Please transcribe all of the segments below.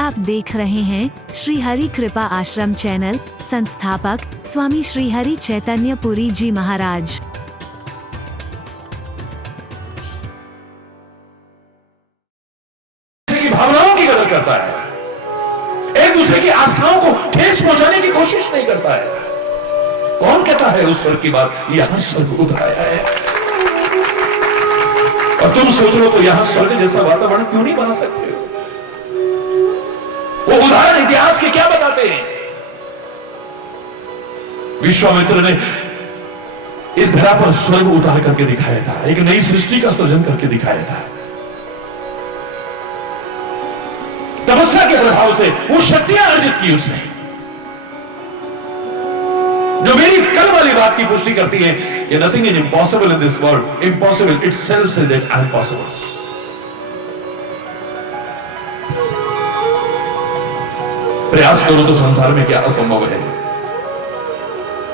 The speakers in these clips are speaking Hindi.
आप देख रहे हैं श्री हरि कृपा आश्रम चैनल। संस्थापक स्वामी श्री हरि चैतन्य पुरी जी महाराज। की भावनाओं की कदर करता है, एक दूसरे की आस्थाओं को ठेस पहुंचाने की कोशिश नहीं करता है। कौन कहता है उस स्वर्ग की बात? यहां स्वर्ग उतर आया है और तुम सोच लो तो यहां स्वर्ग जैसा वातावरण क्यों नहीं बना सकते हो? वो उदाहरण इतिहास के क्या बताते हैं? विश्वामित्र ने इस धरा पर स्वर्ग उतार करके दिखाया था, एक नई सृष्टि का सृजन करके दिखाया था। तपस्या के प्रभाव से वो शक्तियां अर्जित की उसने, जो मेरी कल वाली बात की पुष्टि करती है कि nothing is impossible in this world, impossible itself says that I am possible. प्रयास करो तो संसार में क्या असंभव है।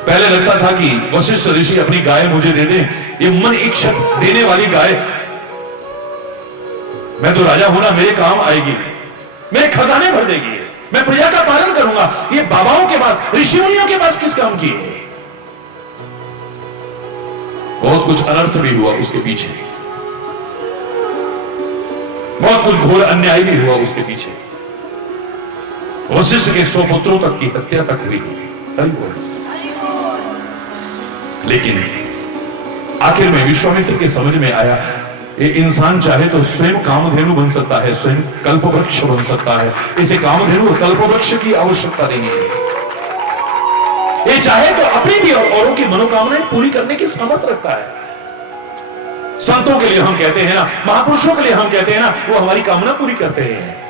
पहले लगता था कि वशिष्ठ ऋषि अपनी गाय मुझे दे दे, ये मन इच्छा देने वाली गाय, मैं तो राजा हूं ना, मेरे काम आएगी, मेरे खजाने भर देगी, मैं प्रजा का पालन करूंगा। ये बाबाओं के पास, ऋषि मुनियों के पास किस काम की है? बहुत कुछ अनर्थ भी हुआ उसके पीछे, बहुत कुछ घोर अन्याय भी हुआ उसके पीछे। वशिष्ठ के 100 पुत्रों तक की हत्या तक हुई। लेकिन आखिर में विश्वामित्र के समझ में आया, ये इंसान चाहे तो स्वयं कामधेनु बन सकता है, स्वयं कल्पवृक्ष बन सकता है। इसे कामधेनु और कल्पवृक्ष की आवश्यकता नहीं है। ये चाहे तो अपनी भी और औरों की मनोकामनाएं पूरी करने की सामर्थ्य रखता है। संतों के लिए हम कहते हैं ना, महापुरुषों के लिए हम कहते हैं ना, वो हमारी कामना पूरी करते हैं।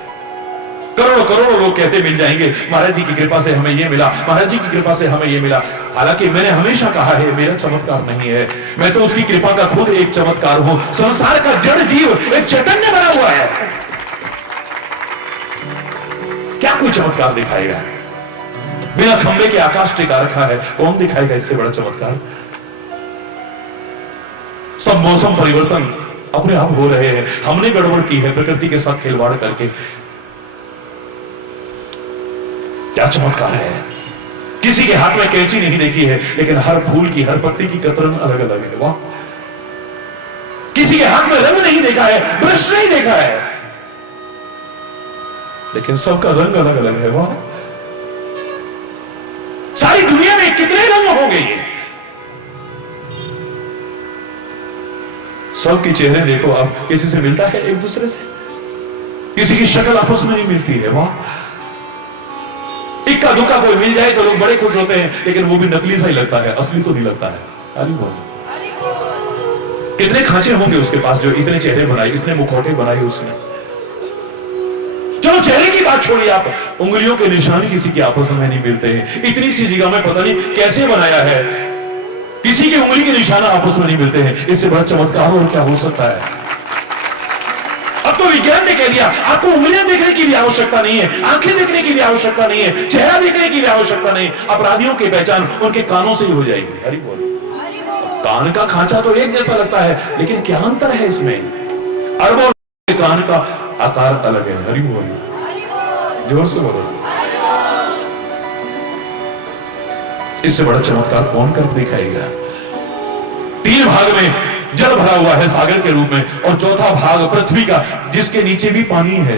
करोड़ों करोड़ों लोग कहते मिल जाएंगे, महाराज जी की कृपा से हमें ये मिला, महाराज जी की कृपा से हमें ये मिला। हालांकि मैंने हमेशा कहा है, मेरा चमत्कार नहीं है, मैं तो उसकी कृपा का खुद एक चमत्कार हूं। संसार का जड़ जीव एक चैतन्य बना हुआ है, क्या कोई चमत्कार दिखाएगा? बिना खंबे के आकाश टिका रखा है, कौन दिखाएगा इससे बड़ा चमत्कार? सब मौसम परिवर्तन अपने आप हो रहे हैं, हमने गड़बड़ की है प्रकृति के साथ खिलवाड़ करके। क्या चमत्कार है? किसी के हाथ में कैंची नहीं देखी है, लेकिन हर फूल की, हर पत्ती की कतरन अलग अलग है। वाह! किसी के हाथ में रंग नहीं देखा है, ब्रश नहीं देखा है, लेकिन सबका रंग अलग अलग है। वाह! सारी दुनिया में कितने रंग होंगे ये? सबकी चेहरे देखो आप, किसी से मिलता है एक दूसरे से? किसी की शक्ल आपस में नहीं मिलती है। वाह! इक्का दुक्का कोई मिल जाए तो लोग बड़े खुश होते हैं, लेकिन वो भी नकली सा ही लगता है, असली तो नहीं लगता है। अरे बोल, कितने खांचे होंगे उसके पास जो इतने चेहरे बनाए, इसने मुखौटे बनाए उसने। चलो चेहरे की बात छोड़िए आप, उंगलियों के निशान किसी के आपस में नहीं मिलते हैं। इतनी सी जगह में पता नहीं कैसे बनाया है, किसी की उंगली के निशान आपस में नहीं मिलते हैं। इससे बड़ा चमत्कार और क्या हो सकता है? अब तो विज्ञान ने कह दिया, आपको उंगलियां देखने की भी आवश्यकता नहीं है, आंखें देखने की भी आवश्यकता नहीं है, चेहरा देखने की भी आवश्यकता नहीं। अपराधियों की पहचान उनके कानों से ही हो जाएगी। अरे बोल, कान का खांचा तो एक जैसा लगता है, लेकिन क्या अंतर है इसमें? अरबों कान का आकार अलग है। हरि बोल, जोर से बोलो। इससे बड़ा चमत्कार कौन कर दिखाएगा? 3 भाग में जल भरा हुआ है सागर के रूप में, और चौथा भाग पृथ्वी का, जिसके नीचे भी पानी है।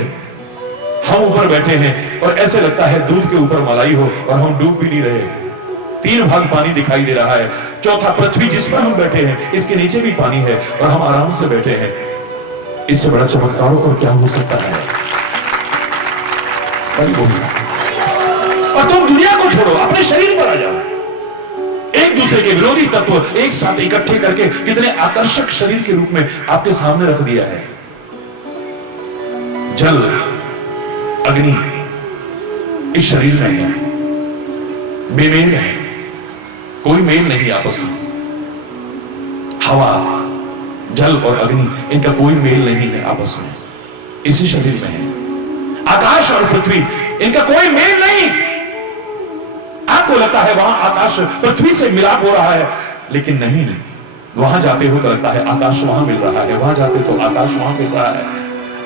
हम ऊपर बैठे हैं और ऐसे लगता है दूध के ऊपर मलाई हो, और हम डूब भी नहीं रहे हैं। 3 भाग पानी दिखाई दे रहा है। चौथा पृथ्वी जिस पर हम बैठे हैं, इसके नीचे भी पानी है और हम आराम से बैठे हैं। इससे बड़ा चमत्कार और क्या हो सकता है? और तुम दुनिया को छोड़ो, अपने शरीर पर आ जाओ। एक दूसरे के विरोधी तत्व एक साथ इकट्ठे करके कितने आकर्षक शरीर के रूप में आपके सामने रख दिया है। जल, अग्नि इस शरीर में है, बेमेल है, कोई मेल नहीं आपस में। हवा, जल और अग्नि, इनका कोई मेल नहीं है आपस में, इसी शरीर में है। आकाश और पृथ्वी, इनका कोई मेल नहीं। आपको लगता है वहां आकाश पृथ्वी से मिलाप हो रहा है, लेकिन नहीं, वहां जाते हो तो लगता है आकाश वहां मिल रहा है, वहां जाते तो आकाश वहां मिल रहा है।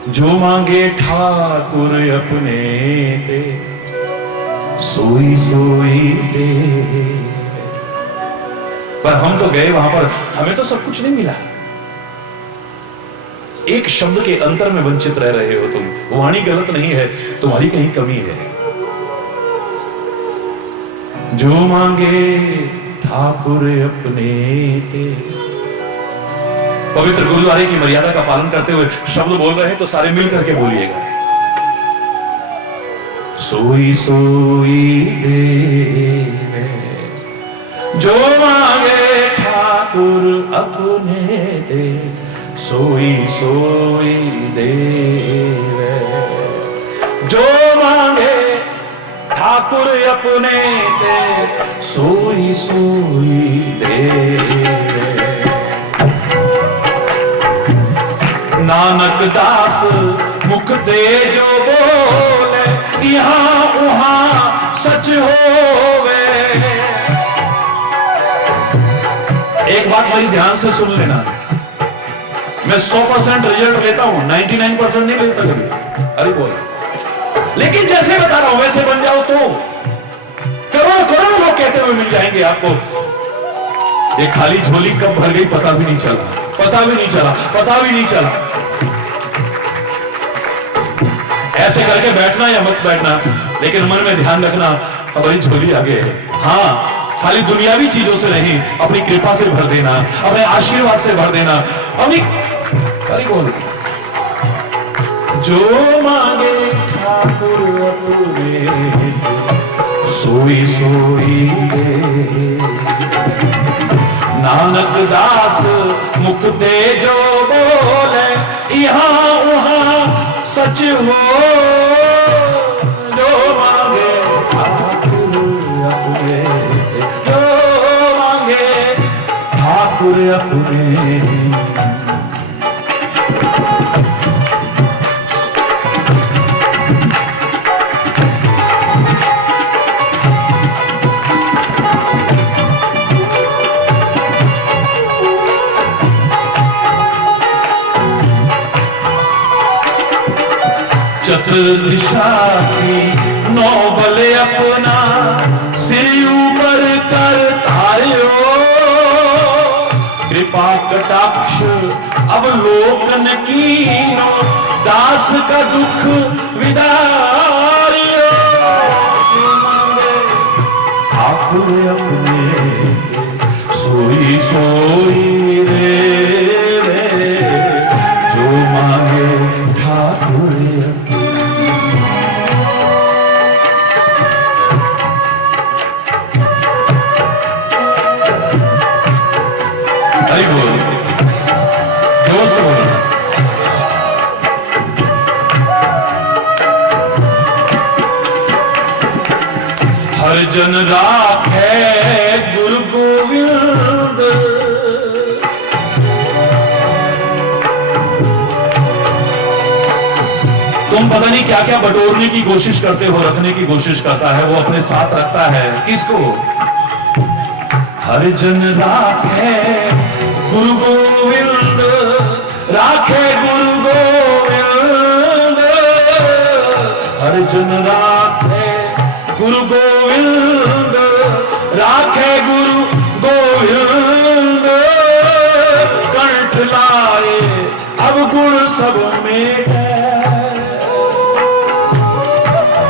जो मांगे ठाकुर अपने ते सोई सोई दे। पर हम तो गए वहां पर, हमें तो सब कुछ नहीं मिला। एक शब्द के अंतर में वंचित रह रहे हो तुम। वाणी गलत नहीं है, तुम्हारी कहीं कमी है। जो मांगे ठाकुर अपने ते। पवित्र गुरुद्वारे की मर्यादा का पालन करते हुए शब्द बोल रहे हैं तो सारे मिल करके बोलिएगा। सोई सोई दे, जो मांगे ठाकुर अपने दे, सोई सोई दे। जो मांगे ठाकुर अपने दे, सोई सोई दे। नानक दास मुख दे जो बोले, यहाँ वहां सच होवे। एक बात मेरी ध्यान से सुन लेना, मैं 100% रिजल्ट लेता हूं, 99% नहीं लेता कभी। अरे बोल, लेकिन जैसे बता रहा हूं वैसे बन जाओ तो करोड़ करोड़ लोग कहते हुए मिल जाएंगे आपको। ये खाली झोली कब भर गई पता भी नहीं चला, पता भी नहीं चला, पता भी नहीं चला। ऐसे करके बैठना या मत बैठना, लेकिन मन में ध्यान रखना हमारी झोली आगे है। हाँ, खाली दुनियावी चीजों से नहीं, अपनी कृपा से भर देना, अपने आशीर्वाद से भर देना। अपनी बोल, जो मांगे ठाकुर अपने, सोई सोई दे। नानक दास मुख दे जो बोले, यहाँ वहां सच हो। जो मांगे ठाकुर अपने, जो मांगे ठाकुर अपने। चतुर्दिशा की नौ बले अपना, सिर ऊपर कर तारियो। कृपा कटाक्ष अवलोकन कीनो, दास का दुख विदारियो। ठाकुर अपने, सोई सोई रे, जो मांगे ठाकुर। हर जन राखे गुरु गोविंद, तुम पता नहीं क्या क्या बटोरने की कोशिश करते हो, रखने की कोशिश करता है, वो अपने साथ रखता है। किसको? हर जन राखे गुरु गोविंद, राखे गुरु गोविंद। हर जन राखे गुरु गोविंद, राखे गुरु गोविंद। कंठ लाए अब गुण सब मेटे,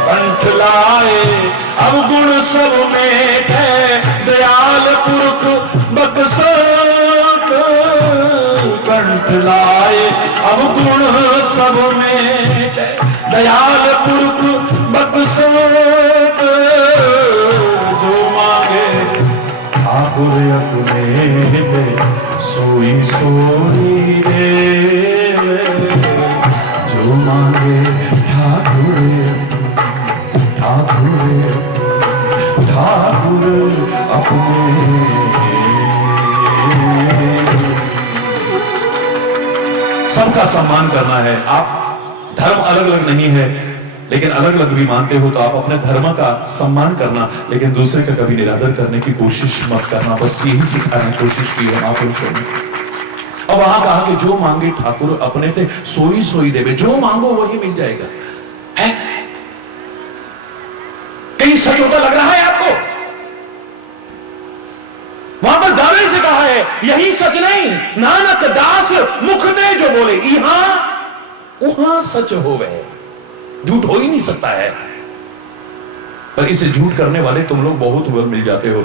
कंठ लाए अब गुण सब मेटे। दयाल पुरख बख्शत, कंठ लाए अब गुण सब मेटे। दयाल पुरख बख्शत, जो मांगे ठाकुर अपने दे, सोई सोई दे। जो मांगे ठाकुर, ठाकुर ठाकुर अपने। सबका सम्मान करना है। आप धर्म अलग अलग नहीं है, लेकिन अलग अलग भी मानते हो, तो आप अपने धर्म का सम्मान करना, लेकिन दूसरे का कभी निरादर करने की कोशिश मत करना। बस यही सिखाने की कोशिश की है महापुरुषों ने। अब वहां कहा कि जो मांगे ठाकुर अपने थे सोई सोई देवे, जो मांगो वही मिल जाएगा। है कहीं सच होता लग रहा है आपको? वहां पर दावे से कहा है यही सच नहीं, नानक दास मुख दे जो बोले, यहां वहां सच हो गए। झूठ हो ही नहीं सकता है, पर इसे झूठ करने वाले तुम लोग बहुत मिल जाते हो।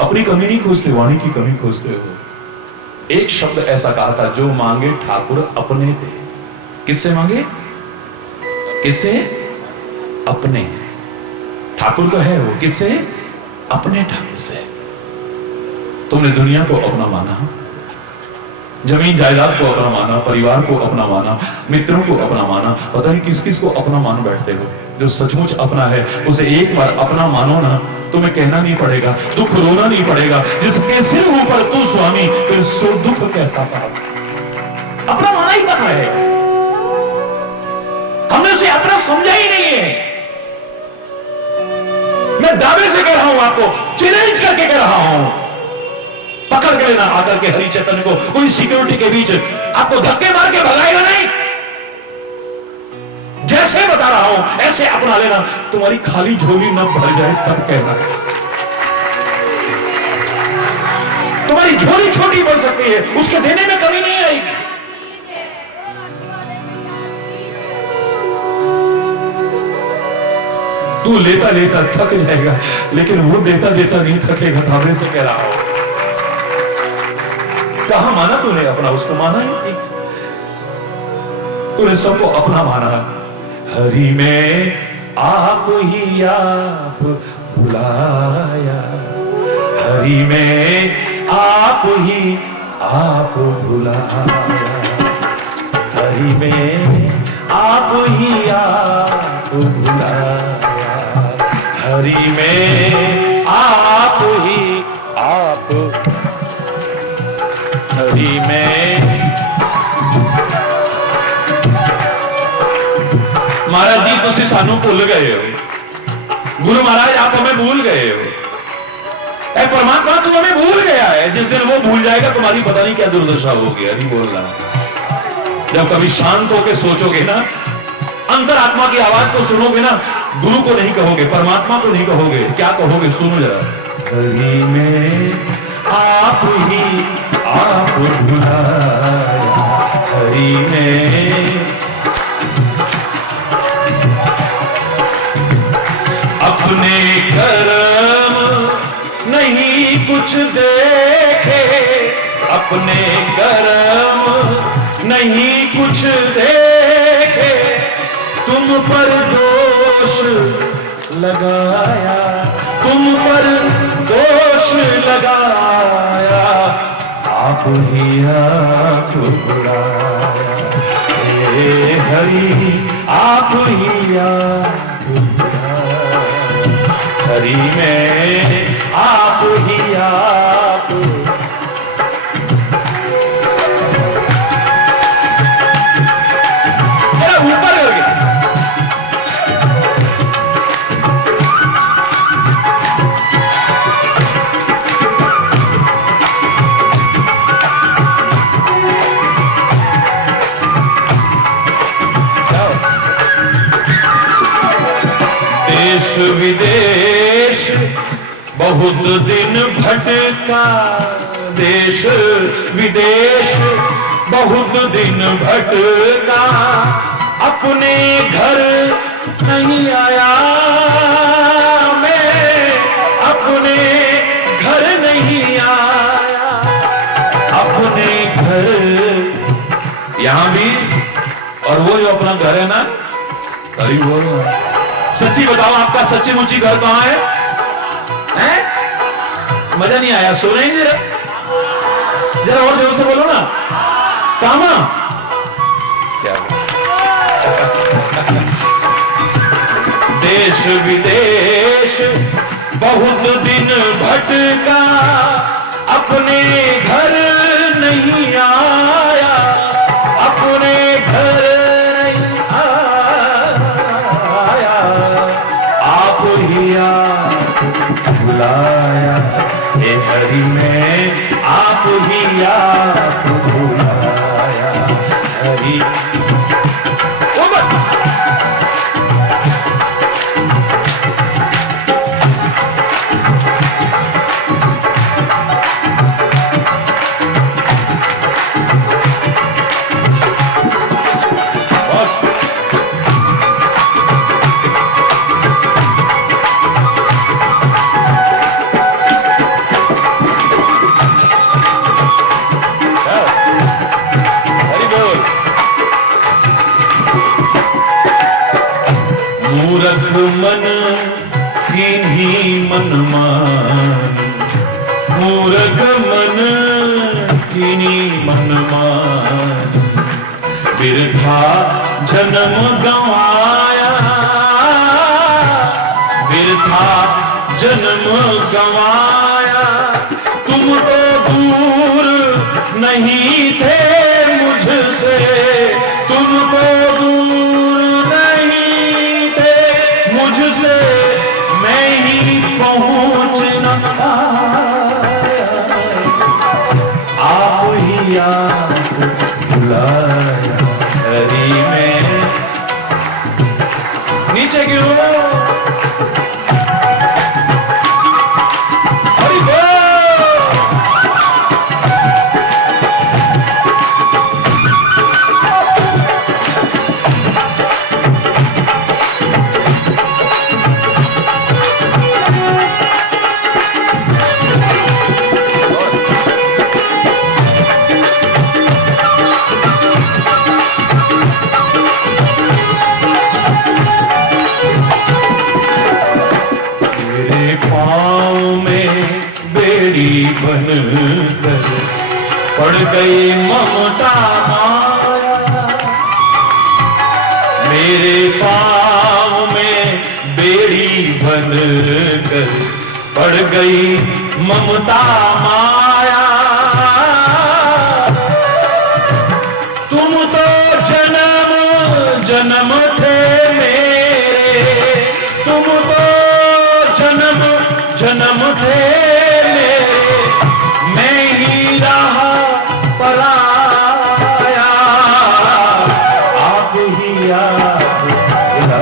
अपनी कमी नहीं खोजते, वाणी की कमी खोजते हो। एक शब्द ऐसा कहा था, जो मांगे ठाकुर अपने थे। किससे मांगे? किससे? अपने। ठाकुर तो है वो, किससे? अपने ठाकुर से। तुमने दुनिया को अपना माना, जमीन जायदाद को अपना माना, परिवार को अपना माना, मित्रों को अपना माना, पता नहीं किस किस को अपना मान बैठते हो। जो सचमुच अपना है उसे एक बार अपना मानो ना, तुम्हें कहना नहीं पड़ेगा, दुख रोना नहीं पड़ेगा। जिसके सिर ऊपर तू स्वामी, फिर सो दुख कैसा पाओ? अपना माना ही कहां है? हमने उसे अपना समझा ही नहीं है। मैं दावे से कह रहा हूं, आपको चैलेंज करके कह रहा हूं, पकड़ के लेना आकर के हरि चैतन्य को। कोई सिक्योरिटी के बीच आपको धक्के मार के भगाएगा नहीं। जैसे बता रहा हूं ऐसे अपना लेना। तुम्हारी खाली झोली न भर जाए तब कहना। तुम्हारी झोली छोटी पड़ सकती है, उसके देने में कमी नहीं आएगी। तू लेता लेता थक जाएगा, लेकिन वो देता देता नहीं थकेगा। धाबे से कह रहा हूं, कहां माना तूने अपना? उसको माना ही नहीं। तूने सबको अपना माना। हरि में आप ही आप बुलाया, हरि में आप ही आप बुलाया, हरि में आप ही आप बुलाया, हरि में आप ही आप, हरि में। महाराज जी तुसी सानू भूल गए हो। गुरु महाराज आप हमें भूल गए हो। ऐ परमात्मा तू हमें भूल गया है। जिस दिन वो भूल जाएगा तुम्हारी पता नहीं क्या दुर्दशा होगी। नहीं बोल रहा। जब कभी शांत होकर सोचोगे ना, अंतरात्मा की आवाज को सुनोगे ना, गुरु को नहीं कहोगे, परमात्मा को नहीं कहोगे, क्या कहोगे? सुनो जरा। हरि में आप ही आप बुलाया, हरि में अपने कर्म नहीं कुछ देखे, अपने कर्म नहीं कुछ देखे, तुम पर दोष लगाया, तुम पर दोष लगाया, आप ही आप बुलाया, हे हरि आप ही आप बुलाया, हरि में आप ही आप। जरा ऊपर करके देश विदेश बहुत दिन भटका, देश विदेश बहुत दिन भटका, अपने घर नहीं आया, मैं अपने घर नहीं आया, अपने घर। यहां भी और वो जो अपना घर है ना, अरे वो सच्ची बताओ आपका सच्ची मुच्ची घर कहां है? हैं? मजा नहीं आया? सो नहीं जरा, जरा और जोर से बोलो ना। कामा क्या? देश विदेश बहुत दिन भटका, अपने घर नहीं आया, अपने घर नहीं आया, आप ही आप बुलाया, हे हरि में आप ही आप बुलाया। मन कीन्ही मन मानी, मूर्ख मन कीन्ही मन मानी, बिरथा जन्म गंवाया, बिरथा जन्म गंवाया। तुम तो दूर नहीं थे मुझसे, तुम तो दूर नहीं थे मुझसे, मैं ही पहुंच न पाया। आप ही आप बुलाया हरी में। नीचे गिरो हरि बोल। बन कर पड़ गई ममता माया, मेरे पाँव में बेड़ी बन कर पड़ गई ममता माया। तुम तो जन्म जन्म थे मेरे, तुम तो जन्म जन्म थे पराया। आप ही आप बुलाया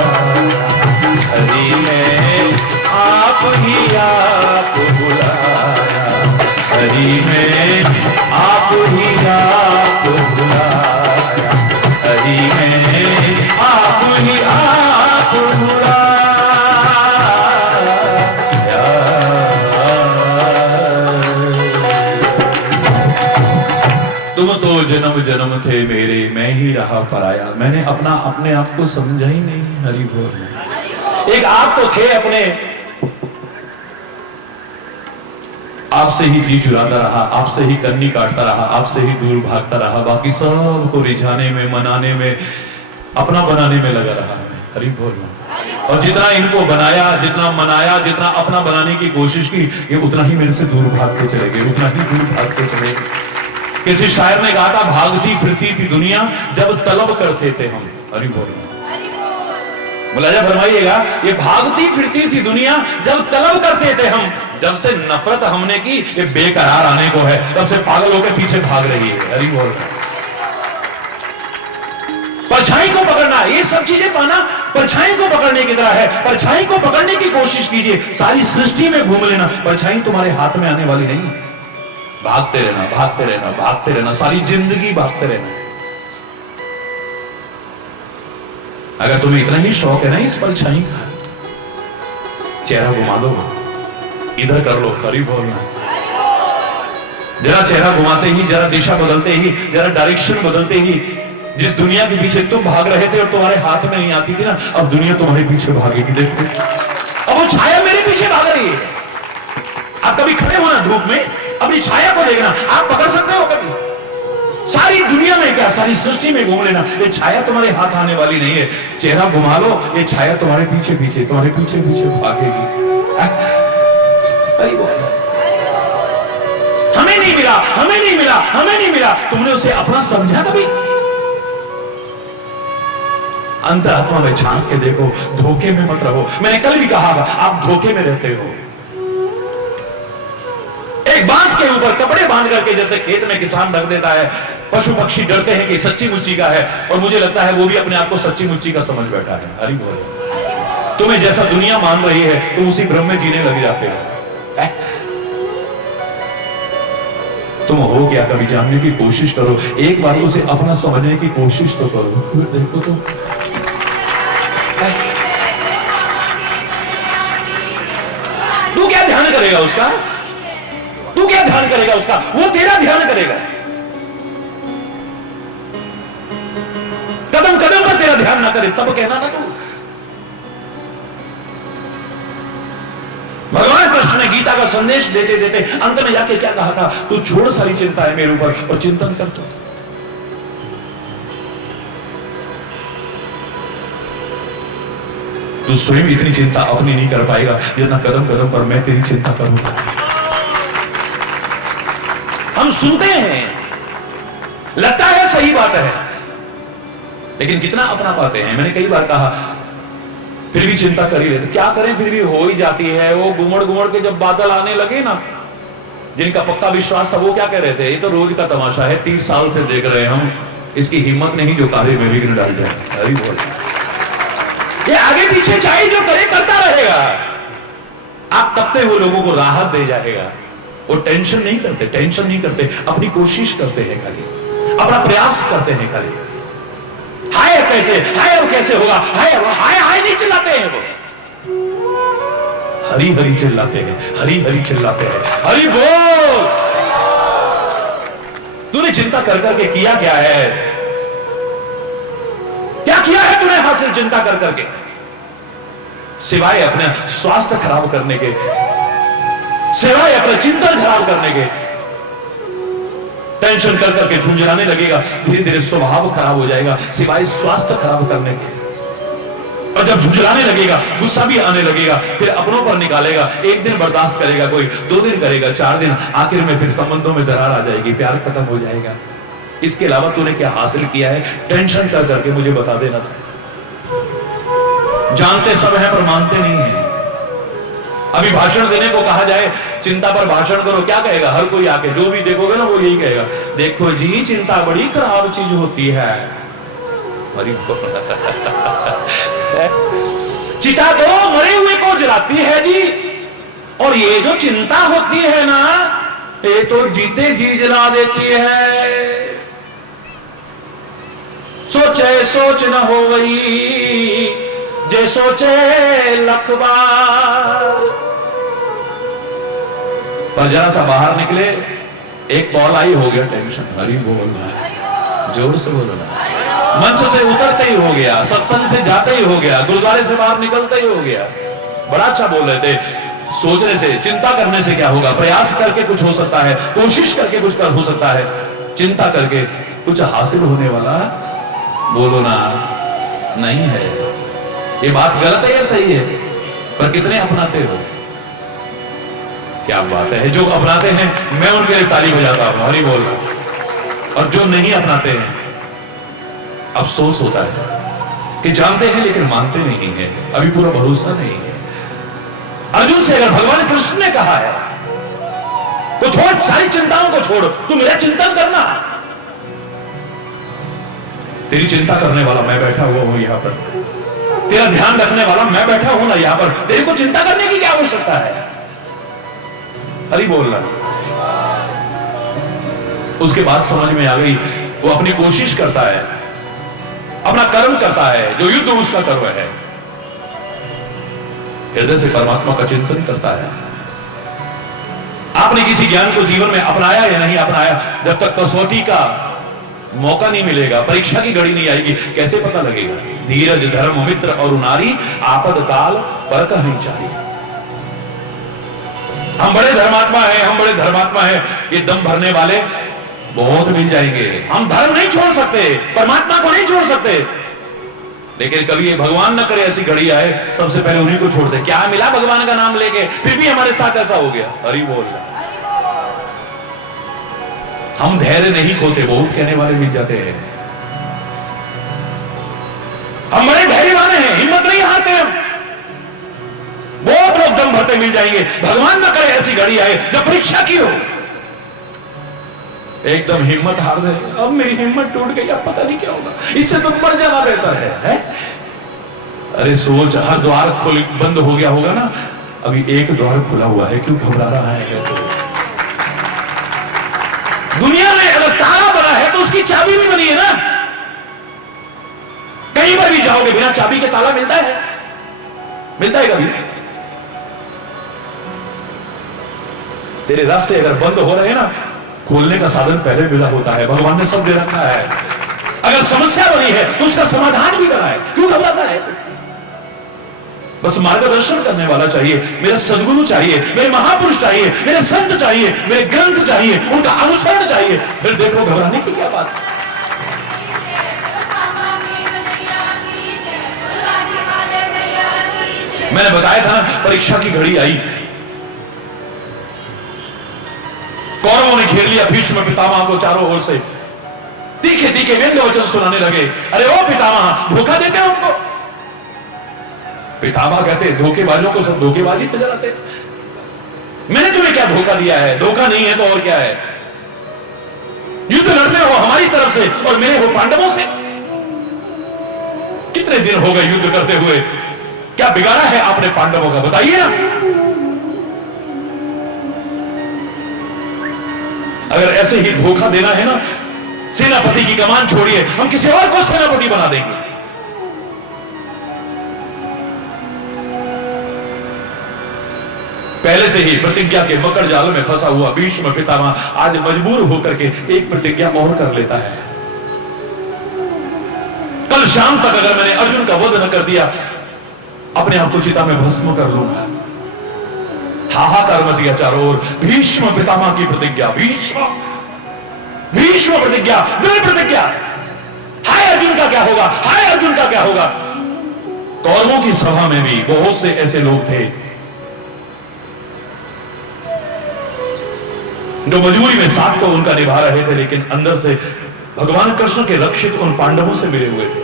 हरी में, आप ही आप बुलाया हरी में, आप ही आप बुलाया हरी में, आप ही आप बुलाया। तुम तो जन्म जन्म थे मेरे, मैं ही रहा पराया। मैंने अपने आप को समझा ही नहीं। हरि बोल। एक आप तो थे अपने, आपसे ही जी चुराता रहा, आपसे ही कन्नी काटता रहा, आपसे ही दूर भागता रहा, बाकी सबको रिझाने में, मनाने में, अपना बनाने में लगा रहा है। हरि बोल। और जितना इनको बनाया, जितना मनाया, जितना अपना बनाने की कोशिश की, ये उतना ही मेरे से दूर भागते चले गए, उतना ही दूर भागते चले गए। किसी शायर ने कहा था, भागती फिरती थी दुनिया जब तलब करते थे हम। हरि बोल। मुलाजा फरमाइएगा, ये भागती फिरती थी दुनिया जब तलब करते थे हम। जब से नफरत हमने की, ये बेकरार आने को है, तब से पागलों के पीछे भाग रही है। हरि बोल। परछाई को पकड़ना, ये सब चीजें पाना परछाई को पकड़ने की तरह है। परछाई को पकड़ने की कोशिश कीजिए, सारी सृष्टि में घूम लेना, परछाई तुम्हारे हाथ में आने वाली नहीं। भागते रहना, भागते रहना, भागते रहना, सारी जिंदगी भागते रहना। अगर तुम्हें इतना ही शौक है ना इस परछाई का, चेहरा घुमा दो, इधर कर लो, करीब बोलना। जरा चेहरा घुमाते ही, जरा दिशा बदलते ही, जरा डायरेक्शन बदलते ही, जिस दुनिया के पीछे तुम भाग रहे थे और तुम्हारे हाथ में नहीं आती थी ना, अब दुनिया तुम्हारे पीछे भागेगी। देखो, अब वो छाया मेरे पीछे भाग रही है। आप कभी खड़े हो ना धूप में, अपनी छाया को देखना, आप पकड़ सकते हो कभी? सारी दुनिया में क्या, सारी सृष्टि में घूम लेना, ये छाया तुम्हारे हाथ आने वाली नहीं है। चेहरा घुमा लो, ये छाया तुम्हारे पीछे पीछे, तुम्हारे पीछे पीछे भागेगी। हमें नहीं मिला, हमें नहीं मिला, हमें नहीं मिला, तुमने उसे अपना समझा कभी? अंतरात्मा में झांक के देखो, धोखे में मत रहो। मैंने कल भी कहा, आप धोखे में रहते हो। एक बांस के ऊपर कपड़े बांध करके, जैसे खेत में किसान रख देता है, पशु पक्षी डरते हैं कि सच्ची मुच्ची का है, और मुझे लगता है वो भी अपने आप को सच्ची मुच्ची का समझ बैठा है। हरि बोल। तुम्हें जैसा दुनिया मान रही है, तुम उसी भ्रम में जीने लग जाते हो। तुम हो क्या, कभी जानने की कोशिश करो, एक बार उसे अपना समझने की कोशिश तो करो। देखो तो तू क्या ध्यान करेगा उसका? तू क्या ध्यान करेगा उसका? वो तेरा ध्यान करेगा। कदम कदम पर तेरा ध्यान ना करे, तब कहना ना तू। कृष्ण ने गीता का संदेश देते देते अंत में जाके क्या कहा था? तू छोड़ सारी चिंता है मेरे ऊपर और चिंतन कर। तू स्वयं इतनी चिंता अपनी नहीं कर पाएगा जितना कदम कदम पर मैं तेरी चिंता करूंगा। हम सुनते हैं, लगता है सही बात है, लेकिन कितना अपना पाते हैं? मैंने कई बार कहा फिर भी चिंता कर ही लेते। क्या करें, फिर भी हो ही जाती है। वो घुमड़ घुमड़ के जब बादल आने लगे ना, जिनका पक्का विश्वास था वो क्या कह रहे थे? ये तो रोज का तमाशा है, 30 साल से देख रहे हैं हम, इसकी हिम्मत नहीं जो कार्य में विघ्न डाल जाए। अरे बोल, ये आगे पीछे चाहे जो करे करता रहेगा। आप तपते हुए लोगों को राहत दे जाएगा। वो टेंशन नहीं करते, टेंशन नहीं करते, अपनी कोशिश करते हैं खाली, अपना प्रयास करते हैं खाली। हाय कैसे, हाय अब कैसे होगा, हाय हाय हाय नहीं चिल्लाते हैं वो, हरी हरी चिल्लाते हैं, हरी हरी चिल्लाते हैं। हरी बोल। तूने चिंता कर करके किया क्या है? क्या किया है तूने हासिल चिंता कर करके? सिवाय अपने स्वास्थ्य खराब करने के, सिवाय अपने चिंतन खराब करने के। टेंशन कर करके झुंझलाने लगेगा, धीरे धीरे स्वभाव खराब हो जाएगा, सिवाय स्वास्थ्य खराब करने के। और जब झुंझलाने लगेगा, गुस्सा भी आने लगेगा, फिर अपनों पर निकालेगा। एक दिन बर्दाश्त करेगा कोई, 2 दिन करेगा, 4 दिन, आखिर में फिर संबंधों में दरार आ जाएगी, प्यार खत्म हो जाएगा। इसके अलावा तूने क्या हासिल किया है? टेंशन कर करके मुझे बता देना। जानते सब है पर मानते नहीं है। अभी भाषण देने को कहा जाए, चिंता पर भाषण करो, क्या कहेगा? हर कोई आके जो भी देखोगे ना वो यही कहेगा, देखो जी चिंता बड़ी खराब चीज होती है। चिता तो मरे हुए को जलाती है जी, और ये जो चिंता होती है ना, ये तो जीते जी जला देती है। सोचे सोच न हो गई, जे सोचे लख बार। पर जरा सा बाहर निकले, एक कॉल आई, हो गया टेंशन। हरी बोलना, जोर से बोलना। मंच से उतरते ही हो गया, सत्संग से जाते ही हो गया, गुरुद्वारे से बाहर निकलते ही हो गया। बड़ा अच्छा बोल रहे थे। सोचने से, चिंता करने से क्या होगा? प्रयास करके कुछ हो सकता है, कोशिश करके कुछ हो सकता है, चिंता करके कुछ हासिल होने वाला बोलो ना नहीं है। ये बात गलत है या सही है? पर कितने अपनाते हो? क्या बात है। जो अपनाते हैं मैं उनके लिए ताली बजाता हूं, हरी बोल। और जो नहीं अपनाते हैं, अफसोस होता है कि जानते हैं लेकिन मानते नहीं है, अभी पूरा भरोसा नहीं है। अर्जुन से अगर भगवान कृष्ण ने कहा है तो छोड़ सारी चिंताओं को, छोड़, तू मेरा चिंतन करना। तेरी चिंता करने वाला मैं बैठा हुआ हूं यहां पर, तेरा ध्यान रखने वाला मैं बैठा हूं ना यहां पर। तेरे को चिंता करने की क्या आवश्यकता है? हरी बोलना। उसके बाद समझ में आ गई, वो अपनी कोशिश करता है, अपना कर्म करता है, जो युद्ध उसका कर्म है। हृदय से परमात्मा का चिंतन करता है। आपने किसी ज्ञान को जीवन में अपनाया या नहीं अपनाया, जब तक कसौटी का मौका नहीं मिलेगा, परीक्षा की घड़ी नहीं आएगी, कैसे पता लगेगा? धीरज धर्म मित्र और नारी, आपद काल पर कहीं चारी। हम बड़े धर्मात्मा हैं, हम बड़े धर्मात्मा हैं, ये दम भरने वाले बहुत मिल जाएंगे। हम धर्म नहीं छोड़ सकते, परमात्मा को नहीं छोड़ सकते, लेकिन कभी ये भगवान न करे ऐसी घड़ी आए, सबसे पहले उन्हीं को छोड़ दे। क्या मिला भगवान का नाम लेके, फिर भी हमारे साथ ऐसा हो गया। हरि बोल। हम धैर्य नहीं खोते, बहुत कहने वाले मिल जाते हैं। हम बड़े धैर्यवान हैं, हिम्मत नहीं हारते हम, बहुत लोग दम भरते मिल जाएंगे। भगवान न करे ऐसी घड़ी आए जब परीक्षा की हो, एकदम हिम्मत हार दे, अब मेरी हिम्मत टूट गई, अब पता नहीं क्या होगा, इससे तो मर जाना बेहतर है? अरे सोच, हर द्वार खुल बंद हो गया होगा ना, अभी एक द्वार खुला हुआ है, क्यों घबरा रहा है? तो दुनिया में अगर ताला बना है तो उसकी चाबी भी बनी है ना। कहीं पर भी जाओगे, बिना चाबी के ताला मिलता है? मिलता है कभी? तेरे रास्ते अगर बंद हो रहे हैं ना, खोलने का साधन पहले मिला होता है, भगवान ने सब दे रखा है। अगर समस्या बनी है तो उसका समाधान भी बना है, क्यों घबराता है? बस मार्गदर्शन करने वाला चाहिए, मेरा सद्गुरु चाहिए, मेरे महापुरुष चाहिए, मेरे संत चाहिए, मेरे ग्रंथ चाहिए, उनका अनुसरण चाहिए। फिर देखो घबराने की क्या बात है। मैंने बताया था ना, परीक्षा की घड़ी आई, कौरवों ने घेर लिया भीष्म पितामह को चारों ओर से, तीखे तीखे व्यंग्य वचन सुनाने लगे। अरे ओ पितामह, धोखा देते हैं उनको। पितामह कहते धोखेबाजों को सब धोखेबाजी नजर आते। मैंने तुम्हें क्या धोखा दिया है? धोखा नहीं है तो और क्या है? युद्ध लड़ते हो हमारी तरफ से और मिले हो पांडवों से। कितने दिन हो गए युद्ध करते हुए, क्या बिगाड़ा है आपने पांडवों का? बताइए ना। अगर ऐसे ही धोखा देना है ना, सेनापति की कमान छोड़िए, हम किसी और को सेनापति बना देंगे। पहले से ही प्रतिज्ञा के मकर जाल में फंसा हुआ भीष्म पितामह आज मजबूर होकर के एक प्रतिज्ञा और कर लेता है। कल शाम तक अगर मैंने अर्जुन का वध न कर दिया, अपने आप को चिता में भस्म कर लूंगा। हाहाकार मच गया चारों ओर। भीष्म पितामह की प्रतिज्ञा, भीष्म प्रतिज्ञा, दृढ़ प्रतिज्ञा। हाय अर्जुन का क्या होगा, हाय अर्जुन का क्या होगा। कौरवों की सभा में भी बहुत से ऐसे लोग थे जो मजबूरी में साथ तो उनका निभा रहे थे, लेकिन अंदर से भगवान कृष्ण के रक्षित उन पांडवों से मिले हुए थे।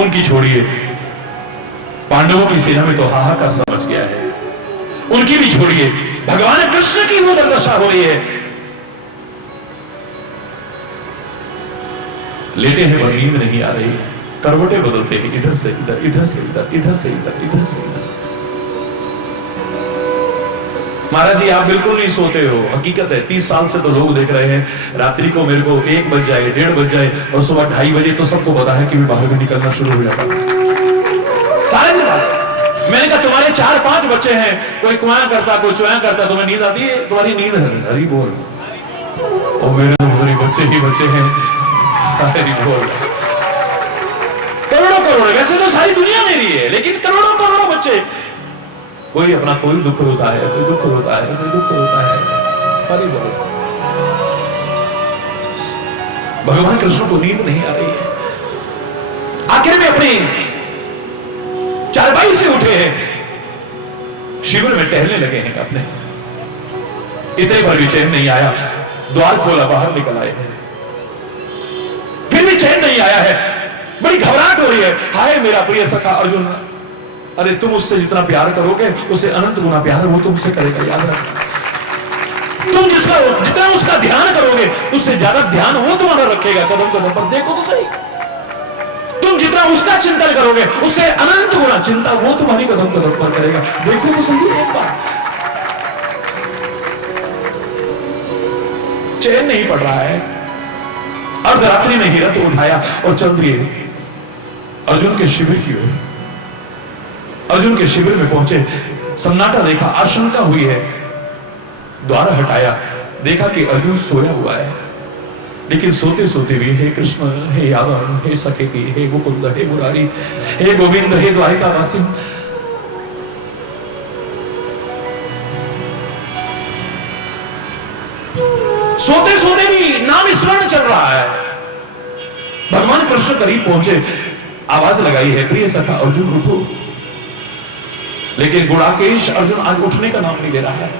उनकी छोड़िए, पांडवों की सेना में तो हाहाकार समझ गया है। उनकी भी छोड़िए, भगवान कृष्ण की वो दुर्दशा हो रही है। लेटे हैं पर नींद नहीं आ रही, करवटे बदलते हैं, इधर से इधर, इधर से इधर, इधर से इधर, इधर से इधर। महाराज जी आप बिल्कुल नहीं सोते हो, हकीकत है। 30 साल से तो लोग देख रहे हैं, रात्रि को मेरे को 1 बज जाए, 1:30 बज जाए और सुबह 2:30 बजे तो सबको पता है कि मैं बाहर भी निकलना शुरू हो जाता है। सारे दिन मैंने कहा तुम्हारे 4-5 बच्चे हैं, कोई कुआं करता, कोई चुआं करता, तुम्हें नींद आती है? तुम्हारी नींद है, हरी बोल। और मेरे तो बच्चे ही बच्चे हैं, हरी बोल। करोड़ों करोड़, वैसे तो सारी दुनिया मेरी है, लेकिन करोड़ों करोड़ों बच्चे, कोई अपना कोई दुख रोता है, कोई दुख रोता है, कोई दुख रोता है। हरी बोल। भगवान कृष्ण को नींद नहीं आ रही है। आखिर में अपने चारपाई से उठे हैं, शिविर में टहलने लगे हैं अपने। इतने पर भी चैन नहीं आया, द्वार खोला, बाहर निकल आए हैं, फिर भी चैन नहीं आया है। बड़ी घबराहट हो रही है। हाय मेरा प्रिय सखा अर्जुन, अरे तुम उससे जितना प्यार करोगे उससे अनंत गुना प्यार वो तुमसे करेगा, याद रखना। तुम जितना उसका ध्यान करोगे उससे ज्यादा ध्यान वो तुम्हारा रखेगा कदम कदम पर। देखो तो सही, तुम जितना उसका चिंतन करोगे उससे अनंत गुना चिंता वो तुम्हारी कदम कदम पर करेगा। देखो तो सही एक बार। चैन नहीं पड़ रहा है। अर्धरात्रि में ही रथ उठाया और चल दिए अर्जुन के शिविर की ओर। अर्जुन के शिविर में पहुंचे, सन्नाटा देखा, आशंका हुई है। द्वार हटाया, देखा कि अर्जुन सोया हुआ है, लेकिन सोते सोते भी हे कृष्ण, हे यादव, हे सखेती, हे मुकुंद, हे मुरारी, हे गोविंद, हे द्वारिकावासी, सोते सोते भी नाम स्मरण चल रहा है। भगवान कृष्ण करीब पहुंचे, आवाज लगाई है, प्रिय सखा अर्जुन उठो। लेकिन गुणाकेश अर्जुन आज उठने का नाम नहीं ले रहा है।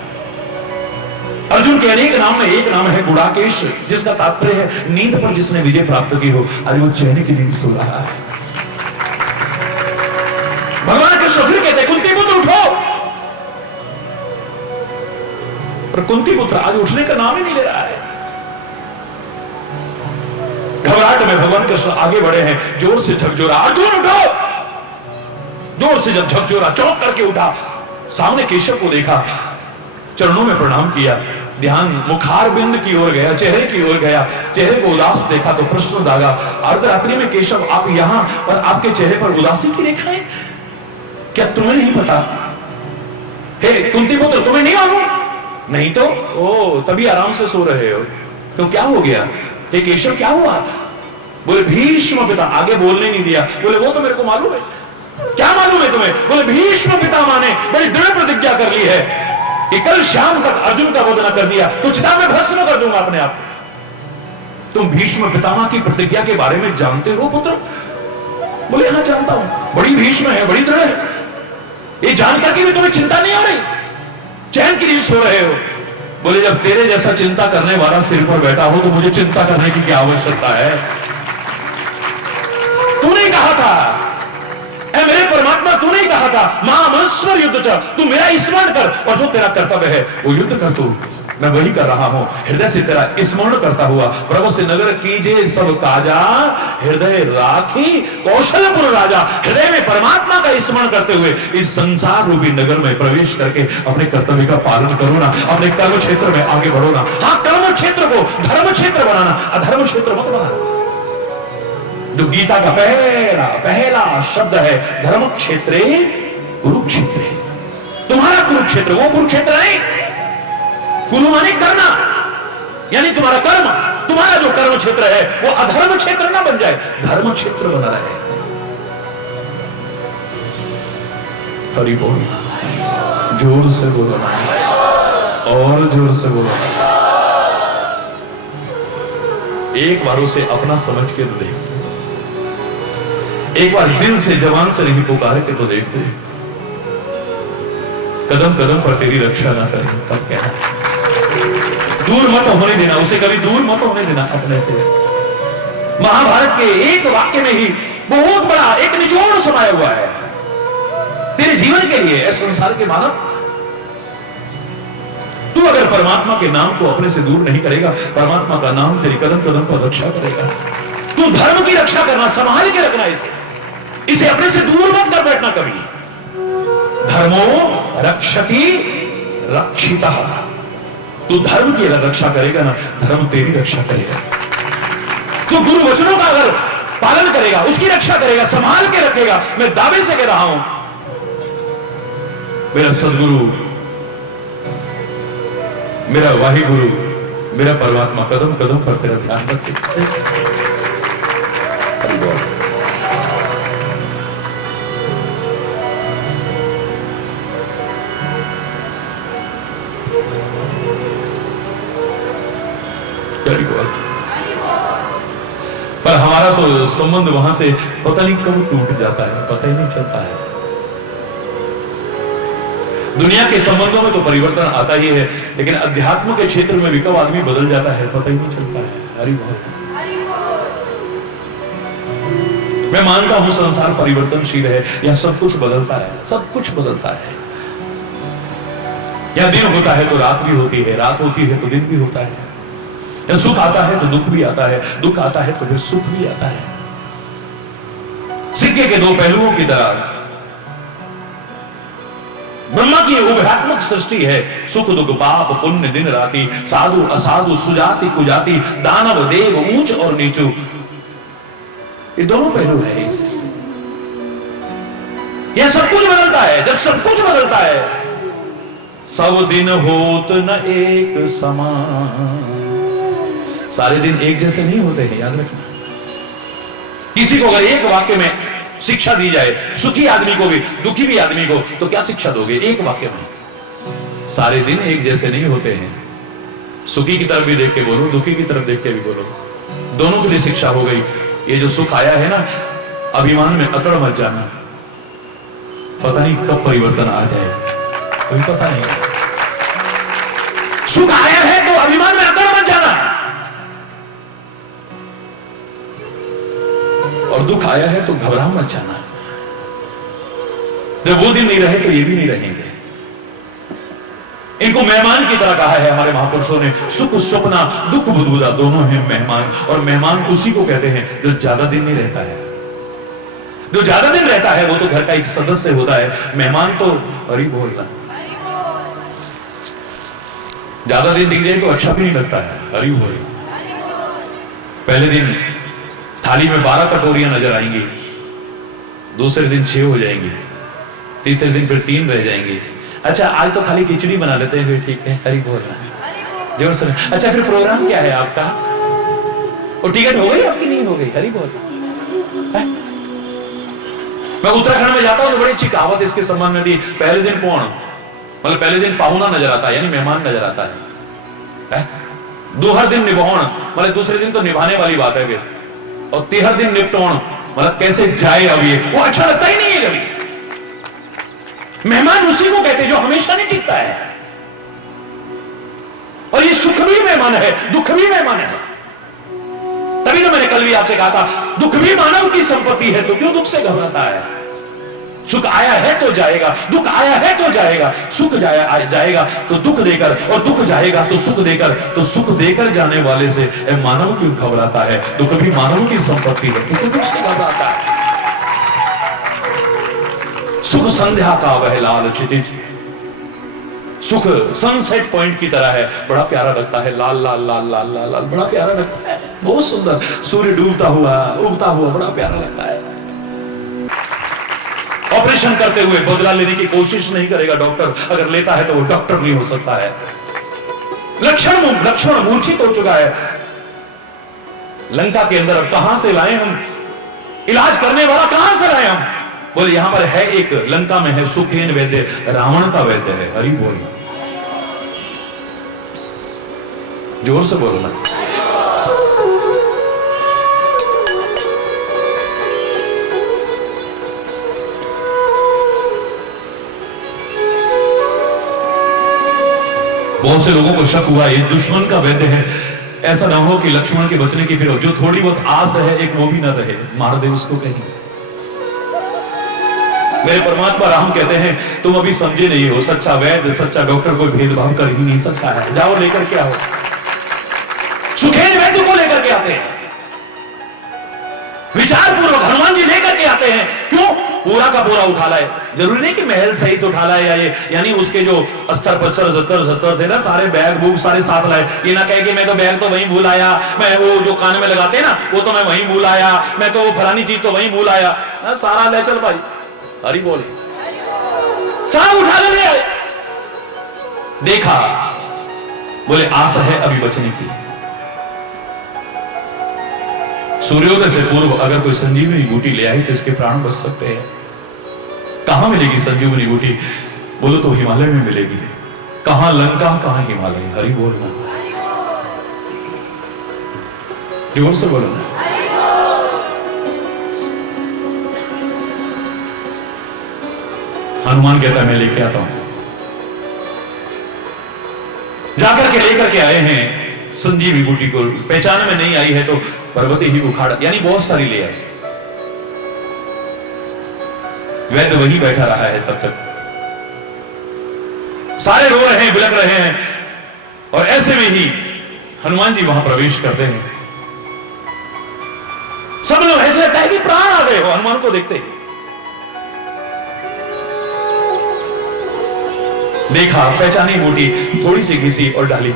अर्जुन के अनेक नाम में एक नाम है गुणाकेश, जिसका तात्पर्य है नींद पर जिसने विजय प्राप्त की हो। आज वो चैन की नींद सो रहा है। भगवान कृष्ण फिर कहते कुंती पुत्र उठो, पर कुंती पुत्र आज उठने का नाम ही नहीं ले रहा है। घबराहट में भगवान कृष्ण आगे बढ़े हैं, जोर से झकझोरा, अर्जुन उठो। जोर से जब झकझोरा, चौंक करके उठा, सामने केशव को देखा, चरणों में प्रणाम किया, ध्यान मुखार बिंद की ओर गया, चेहरे की ओर गया, चेहरे को उदास देखा तो प्रश्न दागा, अर्धरात्रि में केशव आप यहां और आपके चेहरे पर उदासी की रेखा है, क्या तुम्हें नहीं पता? हे कुंती पुत्र, तुम्हें नहीं मालूम? नहीं तो ओ तभी आराम से सो रहे हो, तो क्या हो गया? हे केशव क्या हुआ? बोले भीष्म पिता, आगे बोलने नहीं दिया। बोले वो तो मेरे को मालूम है, क्या मालूम है तुम्हें? बोले भीष्म पितामह ने बड़ी दृढ़ प्रतिज्ञा कर ली है कि कल शाम तक अर्जुन का वध न कर दिया तो चिता में भस्म कर दूंगा अपने आप। तुम भीष्म पितामह की प्रतिज्ञा के बारे में जानते हो पुत्र? बोले हाँ जानता हूं, बड़ी भीष्म है, बड़ी दृढ़ है। ये जानकर के भी तुम्हें चिंता नहीं हो रही? चैन की नींद सो रहे हो? बोले जब तेरे जैसा चिंता करने वाला सिर पर बैठा हो तो मुझे चिंता करने की क्या आवश्यकता है? तूने कहा था, ऐ मेरे परमात्मा, तूने कहा था महामंस्वर युद्ध चल, तू मेरा स्मरण कर और जो तेरा कर्तव्य है वो युद्ध कर। तू मैं वही कर रहा हूं, हृदय से तेरा स्मरण करता हुआ प्रभु से नगर कीजे सब काजा, हृदय राखी कौशलपुर राजा। हृदय में परमात्मा का स्मरण करते हुए इस संसार रूपी नगर में प्रवेश करके अपने कर्तव्य का पालन करो ना, अपने कर्म क्षेत्र में आगे बढ़ो ना। हाँ, कर्म क्षेत्र को धर्म क्षेत्र बनाना, अधर्म क्षेत्र मत बनाना। जो गीता का पहला शब्द है धर्म क्षेत्रे कुरुक्षेत्र, तुम्हारा कुरुक्षेत्र वो कुरुक्षेत्र नहीं। कुरु माने करना, यानी तुम्हारा कर्म, तुम्हारा जो कर्म क्षेत्र है वो अधर्म क्षेत्र ना बन जाए, धर्म क्षेत्र बना रहे। हरि बोल, जोर से बोलो और जोर से बोलो। एक बार उसे अपना समझ के तो देखते, एक बार दिल से जवान से नहीं पुकारे के तो देखते। कदम कदम पर तेरी रक्षा ना करे तब कहना, दूर मत होने देना उसे, कभी दूर मत होने देना अपने से। महाभारत के एक वाक्य में ही बहुत बड़ा एक निचोड़ समाया हुआ है तेरे जीवन के लिए, इस संसार के मानव। तू अगर परमात्मा के नाम को अपने से दूर नहीं करेगा, परमात्मा का नाम तेरी कदम कदम पर रक्षा करेगा। तू धर्म की रक्षा करना, संभाल के रखना इसे अपने से दूर मत कर बैठना कभी। धर्मो रक्षति रक्षितः, तू धर्म की अगर रक्षा करेगा ना, धर्म तेरी रक्षा करेगा। तू गुरु वचनों का अगर पालन करेगा, उसकी रक्षा करेगा, संभाल के रखेगा। मैं दावे से कह रहा हूं, मेरा सदगुरु, मेरा वाहि गुरु, मेरा परमात्मा कदम कदम पर तेरा ध्यान रखे। पर हमारा तो संबंध वहां से पता नहीं कब टूट जाता है, पता ही नहीं चलता है। दुनिया के संबंधों में तो परिवर्तन आता ही है, लेकिन अध्यात्म के क्षेत्र में भी कब आदमी बदल जाता है पता ही नहीं चलता है। हरि बोल। मैं मानता हूं संसार परिवर्तनशील है, यह सब कुछ बदलता है, सब कुछ बदलता है। यह दिन होता है तो रात भी होती है, रात होती है तो दिन भी होता है। सुख आता है तो दुख भी आता है, दुख आता है तो फिर सुख भी आता है। सिक्के के दो पहलुओं की तरह ब्रह्मा की उभयात्मक सृष्टि है। सुख दुख पाप पुण्य दिन राति, साधु असाधु सुजाति कुजाति, दानव देव ऊंच और नीचू, ये दोनों पहलू है इस। यह सब कुछ बदलता है। जब सब कुछ बदलता है, सब दिन होत न एक समान, सारे दिन एक जैसे नहीं होते हैं, याद रखना। किसी को अगर एक वाक्य में शिक्षा दी जाए, सुखी आदमी को भी दुखी भी आदमी को, तो क्या शिक्षा दोगे एक वाक्य में? सारे दिन एक जैसे नहीं होते हैं। सुखी की तरफ भी देख के बोलो, दुखी की तरफ देख के भी बोलो, दोनों के लिए शिक्षा हो गई। ये जो सुख आया है ना, अभिमान में अकड़ मत जाना, पता नहीं कब परिवर्तन आ जाए, कोई पता नहीं। सुख आया है तो अभिमान में अकड़ मत जाना, और दुख आया है तो घबरा मत जाना। जब वो दिन नहीं रहे तो ये भी नहीं रहेंगे। इनको मेहमान की तरह कहा है हमारे महापुरुषों ने। सुख स्वप्ना दुख बुदबुदा दोनों हैं मेहमान, और मेहमान उसी को कहते हैं जो ज्यादा दिन नहीं रहता है। जो ज्यादा दिन रहता है वो तो घर का एक सदस्य होता है। मेहमान तो हरि बोलना, ज्यादा दिन दिख जाए तो अच्छा भी नहीं लगता है। हरि बोल। पहले दिन थाली में 12 कटोरियां नजर आएंगी, दूसरे दिन 6 हो जाएंगी, तीसरे दिन फिर 3 रह जाएंगी। अच्छा आज तो खाली खिचड़ी बना लेते हैं, फिर ठीक है। हरि बोल रहा है जोर से। अच्छा फिर प्रोग्राम क्या है आपका? और टिकट हो गई आपकी? नहीं हो गई? हरि बोल। मैं उत्तराखंड में जाता हूं तो बड़ी अच्छी कहावत इसके संबंध में थी, पहले दिन कौन, मतलब पहले दिन पाहुना नजर आता है, यानी मेहमान नजर आता है? दूहर दिन निभाउण, मतलब दूसरे दिन तो निभाने वाली बात है फिर, और तीहर दिन निपटौण, मतलब कैसे जाए अब ये, वो अच्छा लगता ही नहीं है कभी। मेहमान उसी को कहते जो हमेशा नहीं टिकता है, और ये सुख भी मेहमान है, दुख भी मेहमान है। तभी तो मैंने कल भी आपसे कहा था, दुख भी मानव की संपत्ति है, तो क्यों दुख से घबराता है? सुख आया है तो जाएगा, दुख आया है तो जाएगा, सुख जाएगा तो दुख देकर, और दुख जाएगा तो सुख देकर, तो सुख देकर जाने वाले से मानव क्यों घबराता है? दुख भी मानव की संपत्ति है, तो क्यों दुख से घबराता है? सुख संध्या का वह लाल क्षितिज, सुख सनसेट पॉइंट की तरह है, बड़ा प्यारा लगता है, लाल लाल लाल लाल लाल लाल, बड़ा प्यारा लगता है, बहुत सुंदर। सूर्य डूबता हुआ उगता हुआ बड़ा प्यारा लगता है। ऑपरेशन करते हुए बदला लेने की कोशिश नहीं करेगा डॉक्टर, अगर लेता है तो वो डॉक्टर नहीं हो सकता है। लक्ष्मण मूर्छित हो चुका है लंका के अंदर, अब कहां से लाए हम इलाज करने वाला, कहां से लाए हम? बोले यहां पर है एक, लंका में है सुखेन वैद्य, रावण का वैद्य है। हरि बोल, जोर से बोलना। बहुत से लोगों को शक हुआ ये दुश्मन का वैद्य है, ऐसा ना हो कि लक्ष्मण के बचने की फिर जो थोड़ी बहुत आस है एक वो भी ना रहे, मार दे उसको कहीं। मेरे परमात्मा राम कहते हैं तुम अभी समझे नहीं हो, सच्चा वैद्य सच्चा डॉक्टर कोई भेदभाव कर ही नहीं सकता है। जाओ लेकर के आओ, सुखेन वैद्य को लेकर के आते हैं, विचार पूर्वक हनुमान जी लेकर के आते हैं। क्यों? पूरा का पूरा उठा लाए, जरूरी नहीं कि महल सहित उठा लाए, या ये यानी उसके जो अस्तर पस्तर जतर थे ना, सारे बैग बुक सारे साथ लाए। ये ना कहे कि मैं तो बैग तो वहीं भूल आया, मैं वो जो कान में लगाते हैं ना वो तो मैं वहीं भूल आया, मैं तो वो फलानी चीज तो वहीं भूल आया ना, सारा ले चल भाई। हरि बोल, सारा उठा ले आए। देखा, बोले आस है अभी बचने की। सूर्योदय से पूर्व अगर कोई संजीवनी बूटी ले आई तो इसके प्राण बच सकते हैं। कहां मिलेगी संजीवनी बूटी? बोलो तो हिमालय में मिलेगी। कहां लंका, कहां हिमालय? हरि बोलना, जोर से बोलना। हनुमान कहता है मैं लेके आता हूं। जाकर के लेकर के आए हैं संजीवनी बूटी को, पहचान में नहीं आई है तो पर्वत ही उखाड़, यानी बहुत सारी ले आए। वैद्य वही बैठा रहा है तब तक, सारे रो रहे हैं, बिलख रहे हैं, और ऐसे में ही हनुमान जी वहां प्रवेश करते हैं। सब लोग ऐसे लगता है कि प्राण आ गए हो हनुमान को देखते ही। देखा, पहचानी बूटी, थोड़ी सी घिसी और डाली।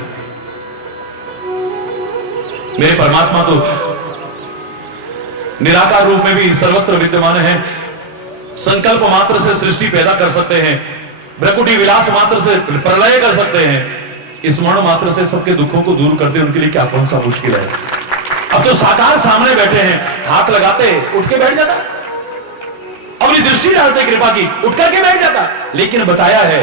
मेरे परमात्मा तो निराकार रूप में भी सर्वत्र विद्यमान है, संकल्प मात्र से सृष्टि पैदा कर सकते हैं, भ्रकुटी विलास मात्र से प्रलय कर सकते हैं, स्मरण मात्र से सबके दुखों को दूर कर दे, उनके लिए क्या कौन सा मुश्किल है। अब तो साकार सामने बैठे हैं, हाथ लगाते उठ के बैठ जाता, अपनी दृष्टि डालते कृपा की, उठ करके बैठ जाता। लेकिन बताया है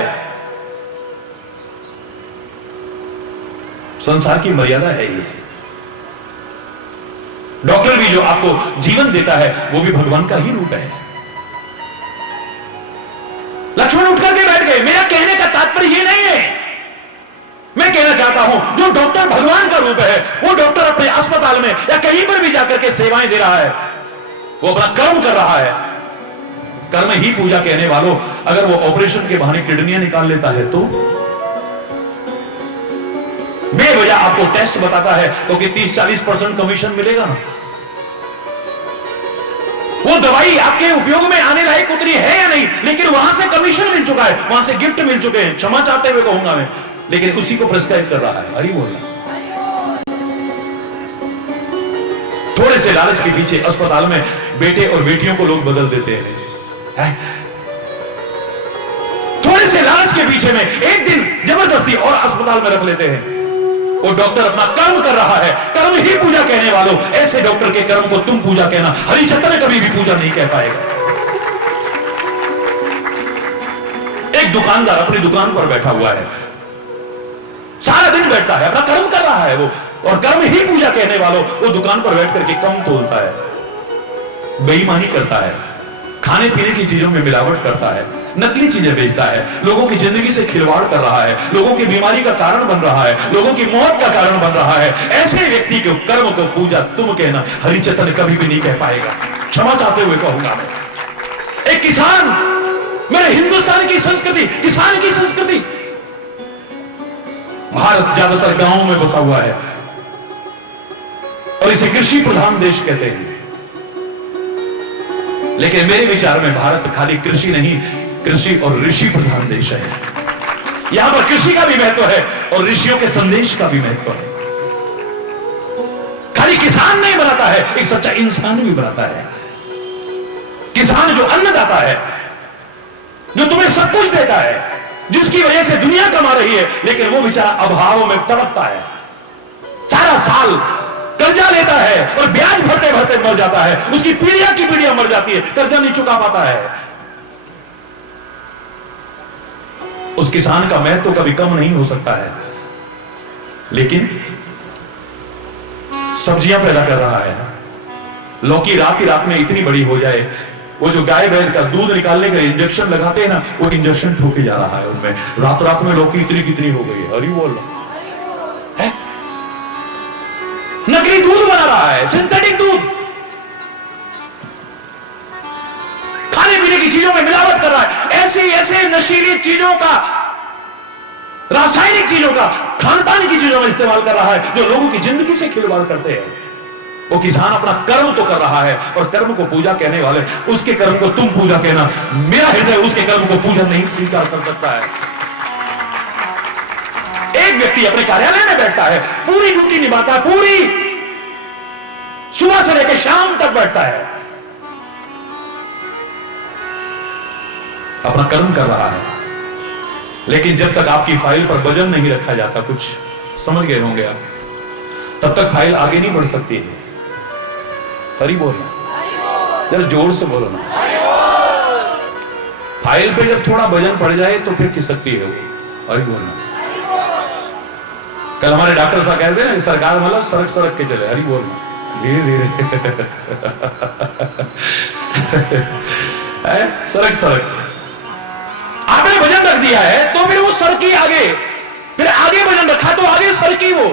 संसार की मर्यादा है ये। डॉक्टर भी जो आपको जीवन देता है वो भी भगवान का ही रूप है। लक्ष्मण उठ करके बैठ गए। मेरा कहने का तात्पर्य ये नहीं है, मैं कहना चाहता हूं जो डॉक्टर भगवान का रूप है, वो डॉक्टर अपने अस्पताल में या कहीं पर भी जाकर के सेवाएं दे रहा है, वो अपना कर्म कर रहा है। कर्म ही पूजा कहने वालों, अगर वो ऑपरेशन के बहाने किडनियां निकाल लेता है तो बेवजह आपको टेस्ट बताता है तो कि 30-40% कमीशन मिलेगा ना। वो दवाई आपके उपयोग में आने लायक उतनी है या नहीं, लेकिन वहां से कमीशन मिल चुका है, वहां से गिफ्ट मिल चुके हैं, क्षमा चाहते हुए कहूंगा मैं, लेकिन उसी को प्रिस्क्राइब कर रहा है। हरि बोलना। थोड़े से लालच के पीछे अस्पताल में बेटे और बेटियों को लोग बदल देते हैं। थोड़े से लालच के पीछे में एक दिन जबरदस्ती और अस्पताल में रख लेते हैं। वो डॉक्टर अपना कर्म कर रहा है, कर्म ही पूजा कहने वालों, ऐसे डॉक्टर के कर्म को तुम पूजा कहना, हरिचंद्र कभी भी पूजा नहीं कह पाएगा। एक दुकानदार अपनी दुकान पर बैठा हुआ है, सारा दिन बैठता है, अपना कर्म कर रहा है वो, और कर्म ही पूजा कहने वालों वो दुकान पर बैठ करके कम तोलता है, बेईमानी करता है, खाने पीने की चीजों में मिलावट करता है, नकली चीजें बेचता है, लोगों की जिंदगी से खिलवाड़ कर रहा है, लोगों की बीमारी का कारण बन रहा है, लोगों की मौत का कारण बन रहा है। ऐसे व्यक्ति के कर्म को पूजा तुम कहना हरिचंदन कभी भी नहीं कह पाएगा। क्षमा चाहते हुए कहूंगा मैं, एक किसान, मेरे हिंदुस्तान की संस्कृति, किसान की संस्कृति, भारत ज्यादातर गांवों में बसा हुआ है और इसे कृषि प्रधान देश कहते हैं, लेकिन मेरे विचार में भारत खाली कृषि नहीं, कृषि और ऋषि प्रधान देश है। यहां पर कृषि का भी महत्व है और ऋषियों के संदेश का भी महत्व है। खाली किसान नहीं बनाता है, एक सच्चा इंसान भी बनाता है। किसान जो अन्नदाता है, जो तुम्हें सब कुछ देता है, जिसकी वजह से दुनिया कमा रही है, लेकिन वो बेचारा अभाव में तड़पता है, सारा साल कर्जा लेता है और ब्याज भरते भरते मर जाता है, उसकी पीढ़ियां की पीढ़ियां मर जाती है, कर्जा नहीं चुका पाता है। उस किसान का महत्व तो कभी कम नहीं हो सकता है, लेकिन सब्जियां पैदा कर रहा है, लौकी रात ही रात में इतनी बड़ी हो जाए, वो जो गाय बैल का दूध निकालने का इंजेक्शन लगाते हैं ना, वो इंजेक्शन ठोके जा रहा है उनमें, रात रात में लौकी इतनी कितनी हो गई है। हरि बोल है, नकली दूध बना रहा है, सिंथेटिक दूध, खाने पीने की चीजों में मिलावट कर रहा है, ऐसे ऐसे नशीली चीजों का, रासायनिक चीजों का, खान पान की चीजों में इस्तेमाल कर रहा है, जो लोगों की जिंदगी से खिलवाड़ करते हैं। वो किसान अपना कर्म तो कर रहा है, और कर्म को पूजा कहने वाले, उसके कर्म को तुम पूजा कहना, मेरा हृदय उसके कर्म को पूजा नहीं स्वीकार कर सकता है। एक व्यक्ति अपने कार्यालय में बैठता है, पूरी ड्यूटी निभाता है, पूरी सुबह से लेकर शाम तक बैठता है, अपना कर्म कर रहा है, लेकिन जब तक आपकी फाइल पर वजन नहीं रखा जाता, कुछ समझ गए होंगे आप, तब तक फाइल आगे नहीं बढ़ सकती है। हरी बोलना, जरा जोर से बोलो ना। फाइल पे जब थोड़ा वजन पड़ जाए तो फिर खिसकती है वो। हरी बोलना। कल हमारे डॉक्टर साहब कहते हैं ना, सरकार मतलब सड़क सड़क के चले। हरी बोलना, धीरे धीरे सड़क सड़क। आपने वजन रख दिया है तो फिर वो सरकी आगे, फिर आगे वजन रखा तो आगे सरकी वो।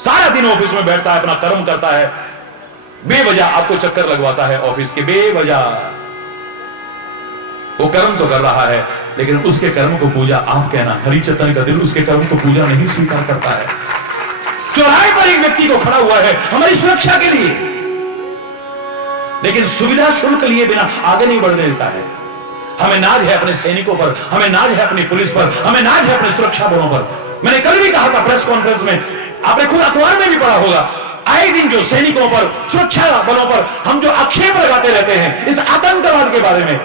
सारा दिन ऑफिस में बैठता है, अपना कर्म करता है, बेवजह आपको चक्कर लगवाता है ऑफिस के, बेवजह वो कर्म तो कर रहा है, लेकिन उसके कर्म को पूजा आप कहना, हरिचंदन का दिल उसके कर्म को पूजा नहीं स्वीकार करता है। चौराहे पर एक व्यक्ति को खड़ा हुआ है हमारी सुरक्षा के लिए, लेकिन सुविधा शुल्क लिए बिना आगे नहीं बढ़ने देता है। हमें नाज है अपने सैनिकों पर, हमें नाज है अपनी पुलिस पर, हमें नाज है अपने सुरक्षा बलों पर। मैंने कल भी कहा था प्रेस कॉन्फ्रेंस में, आपने खुद अखबार में भी पढ़ा होगा, आए दिन जो सैनिकों पर, सुरक्षा बलों पर हम जो आक्षेप लगाते रहते हैं इस आतंकवाद के बारे में,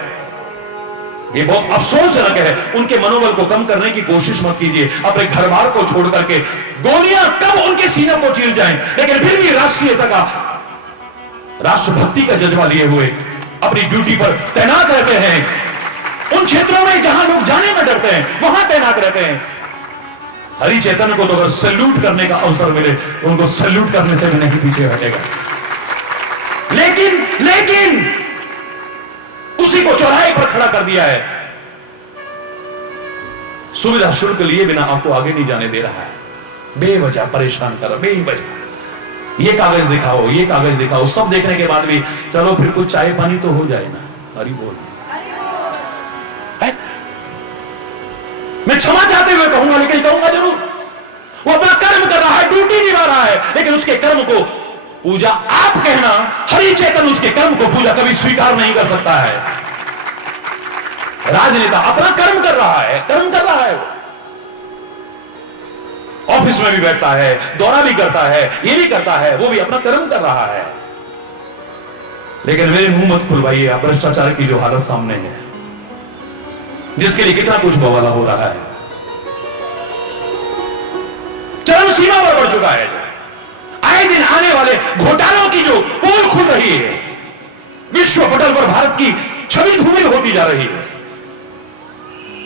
ये बहुत अफसोसजनक है। उनके मनोबल को कम करने की कोशिश मत कीजिए। अपने घर बार को छोड़ करके गोलियां कब उनके सीने को चीर जाएं, लेकिन फिर भी राष्ट्रीयता का, राष्ट्रभक्ति का जज्बा लिए हुए अपनी ड्यूटी पर तैनात रहते हैं। उन क्षेत्रों में जहां लोग जाने में डरते हैं वहां तैनात रहते हैं। हरिचंदन को तो अगर सैल्यूट करने का अवसर मिले तो उनको सैल्यूट करने से भी नहीं पीछे हटेगा। लेकिन उसी को चौराहे पर खड़ा कर दिया है, सुविधा शुल्क लिए बिना आपको आगे नहीं जाने दे रहा है, बेवजह परेशान कर रहा, बेवजह ये कागज दिखाओ, ये कागज दिखाओ, सब देखने के बाद भी चलो फिर कुछ चाय पानी तो हो जाए ना। हरि बोल। मैं क्षमा चाहते हुए कहूंगा, लेकिन कहूंगा जरूर, वो अपना कर्म कर रहा है, ड्यूटी निभा रहा है, लेकिन उसके कर्म को पूजा आप कहना, हरिचंदन उसके कर्म को पूजा कभी स्वीकार नहीं कर सकता है। राजनेता अपना कर्म कर रहा है, कर्म कर रहा है, ऑफिस में भी बैठता है, दौरा भी करता है, ये भी करता है, वो भी अपना कर्म कर रहा है। लेकिन मेरे मुंह मत खुलवाइए आप भ्रष्टाचार की जो हालत सामने है, जिसके लिए कितना कुछ बवाला हो रहा है, चरम सीमा पर बढ़ चुका है। आए दिन आने वाले घोटालों की जो पोल खुल रही है, विश्व पटल पर भारत की छवि धूमिल होती जा रही है।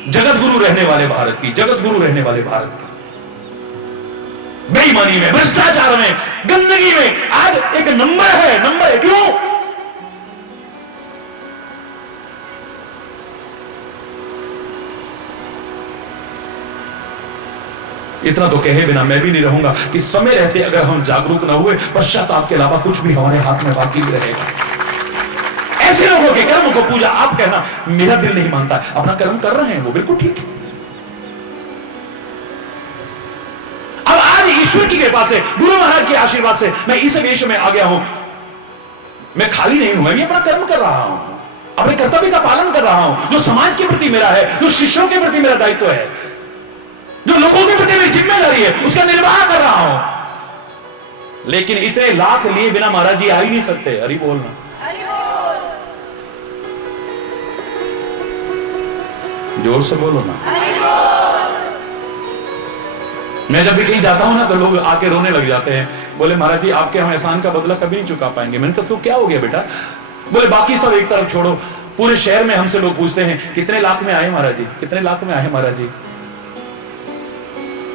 जगत गुरु रहने वाले भारत की, जगत गुरु रहने वाले भारत की बेईमानी में, भ्रष्टाचार में, गंदगी में आज एक नंबर है। क्यों? इतना तो कहे बिना मैं भी नहीं रहूंगा कि समय रहते अगर हम जागरूक ना हुए, पश्चाताप के अलावा कुछ भी हमारे हाथ में बाकी भी रहेगा। ऐसे लोगों के कर्म को पूजा आप कहना मेरा दिल नहीं मानता है, अपना कर्म कर रहे हैं वो बिल्कुल ठीक है। अब आज ईश्वर की कृपा से, गुरु महाराज के आशीर्वाद से मैं इस वेश में आ गया हूं। मैं खाली नहीं हूं, मैं भी अपना कर्म कर रहा हूं, अपने कर्तव्य का पालन कर रहा हूं, जो समाज के प्रति मेरा है, जो शिष्यों के प्रति मेरा दायित्व है, जो लोगों के प्रति मेरी जिम्मेदारी है, उसका निर्वाह कर रहा हूं। लेकिन इतने लाख लिए बिना महाराज जी आ ही नहीं सकते। हरि बोलना, जोर से बोलो ना। मैं जब भी कहीं जाता हूं ना तो लोग आके रोने लग जाते हैं, बोले महाराज जी आपके हम एहसान का बदला कभी नहीं चुका पाएंगे। मैंने कहा तो क्या हो गया बेटा? बोले बाकी सब एक तरफ छोड़ो, पूरे शहर में हमसे लोग पूछते हैं कितने लाख में आए महाराज जी, कितने लाख में आए महाराज जी?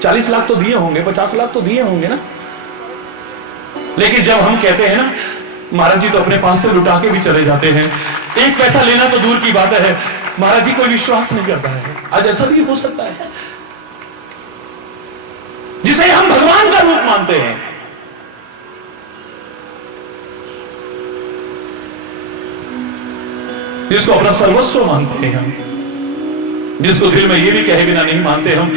40 लाख तो दिए होंगे, 50 लाख तो दिए होंगे ना। लेकिन जब हम कहते हैं ना महाराज जी तो अपने पास से लुटा के भी चले जाते हैं, एक पैसा लेना तो दूर की बात है, महाराज जी कोई विश्वास नहीं करता है। आज ऐसा भी हो सकता है, जिसे हम भगवान का रूप मानते हैं, जिसको अपना सर्वस्व मानते हैं हम, जिसको दिल में ये भी कहे बिना नहीं मानते हम,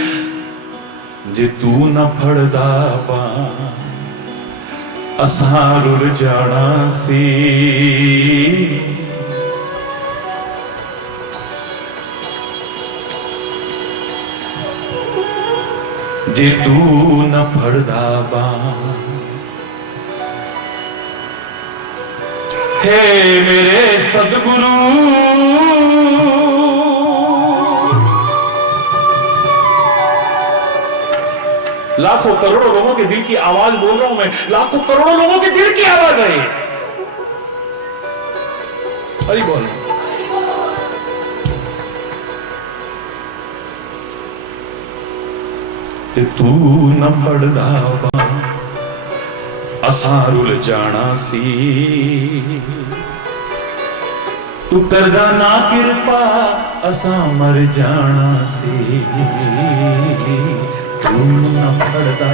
जे तू न फड़दा पा असारुल जाना सी, जे तू न फड़दा पा। हे मेरे सदगुरु लाखों करोड़ों लोगों के दिल की आवाज बोल रहा हूं मैं, लाखों करोड़ों लोगों के दिल की आवाज है। हरि बोल। ते तू न फड़दा पा असारुल जाना सी, तू करदा ना कृपा असा मर जाना सी, तू न फड़दा